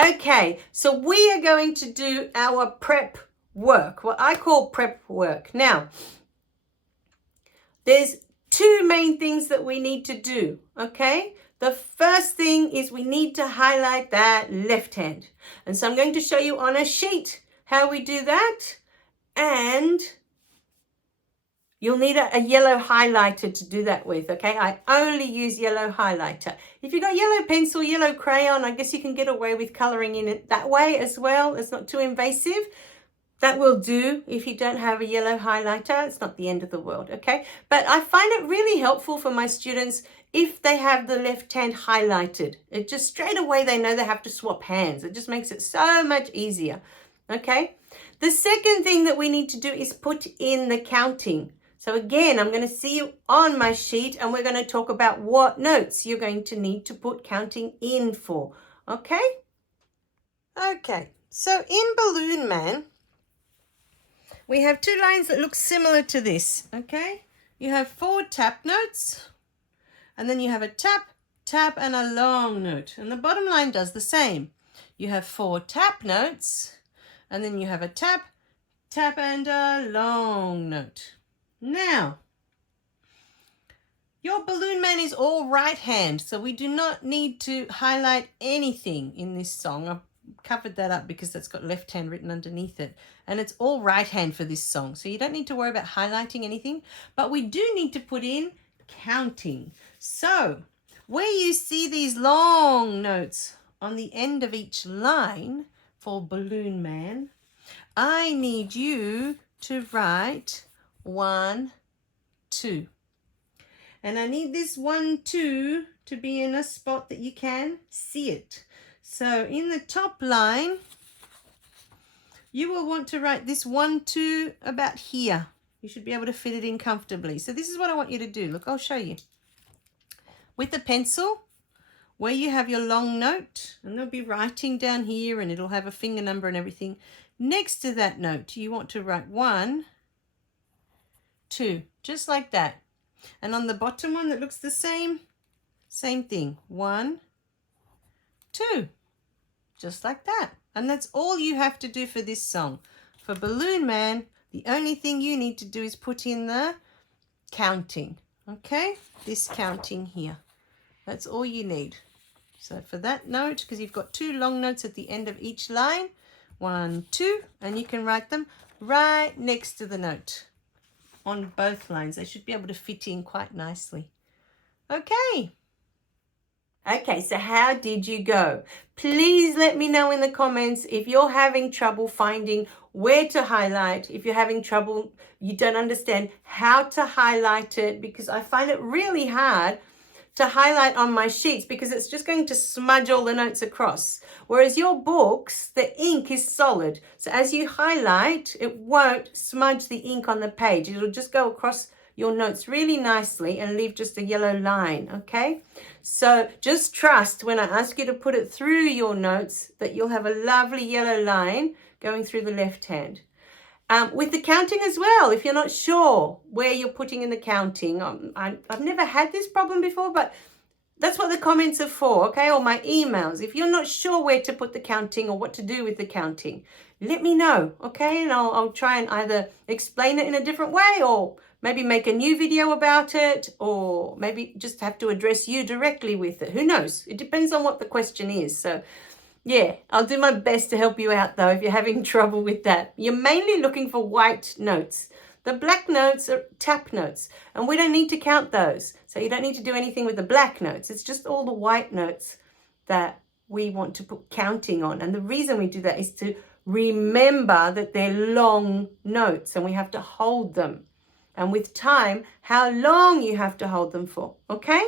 Okay, so we are going to do our prep work, what I call prep work. Now, there's two main things that we need to do, okay? The first thing is we need to highlight that left hand. And so I'm going to show you on a sheet how we do that. And you'll need a yellow highlighter to do that with, okay? I only use yellow highlighter. If you've got yellow pencil, yellow crayon, I guess you can get away with coloring in it that way as well. It's not too invasive. That will do if you don't have a yellow highlighter. It's not the end of the world, okay? But I find it really helpful for my students if they have the left hand highlighted. It just straight away they know they have to swap hands. It just makes it so much easier, okay? The second thing that we need to do is put in the counting. So again, I'm going to see you on my sheet and we're going to talk about what notes you're going to need to put counting in for, okay? Okay, so in Balloon Man, we have two lines that look similar to this, okay? You have 4 tap notes, and then you have a tap, tap, and a long note. And the bottom line does the same. You have 4 tap notes, and then you have a tap, tap, and a long note. Now, your Balloon Man is all right hand, so we do not need to highlight anything in this song. I've covered that up because that's got left hand written underneath it. And it's all right hand for this song, so you don't need to worry about highlighting anything. But we do need to put in counting. So, where you see these long notes on the end of each line for Balloon Man, I need you to write 1, 2. And I need this 1, 2 to be in a spot that you can see it. So in the top line, you will want to write this 1, 2 about here. You should be able to fit it in comfortably. So this is what I want you to do. Look, I'll show you. With the pencil, where you have your long note, and there'll be writing down here and it'll have a finger number and everything. Next to that note, you want to write 1, 2, just like that. And on the bottom one that looks the same thing. 1, 2, just like that. And that's all you have to do for this song. For Balloon Man, the only thing you need to do is put in the counting, okay? This counting here. That's all you need. So for that note, because you've got 2 long notes at the end of each line, 1, 2, and you can write them right next to the note on both lines. They should be able to fit in quite nicely. Okay. Okay, so how did you go? Please let me know in the comments if you're having trouble finding where to highlight, if you're having trouble, you don't understand how to highlight it, because I find it really hard to highlight on my sheets because it's just going to smudge all the notes across. Whereas your books, the ink is solid. So as you highlight, it won't smudge the ink on the page. It'll just go across your notes really nicely and leave just a yellow line, okay? So just trust when I ask you to put it through your notes that you'll have a lovely yellow line going through the left hand. With the counting as well, if you're not sure where you're putting in the counting, I've never had this problem before, but that's what the comments are for, okay? Or my emails. If you're not sure where to put the counting or what to do with the counting, let me know, okay? And I'll try and either explain it in a different way or maybe make a new video about it, or maybe just have to address you directly with it. Who knows? It depends on what the question is. So yeah, I'll do my best to help you out though if you're having trouble with that. You're mainly looking for white notes. The black notes are tap notes, and we don't need to count those. So you don't need to do anything with the black notes. It's just all the white notes that we want to put counting on. And the reason we do that is to remember that they're long notes and we have to hold them. And with time, how long you have to hold them for, okay?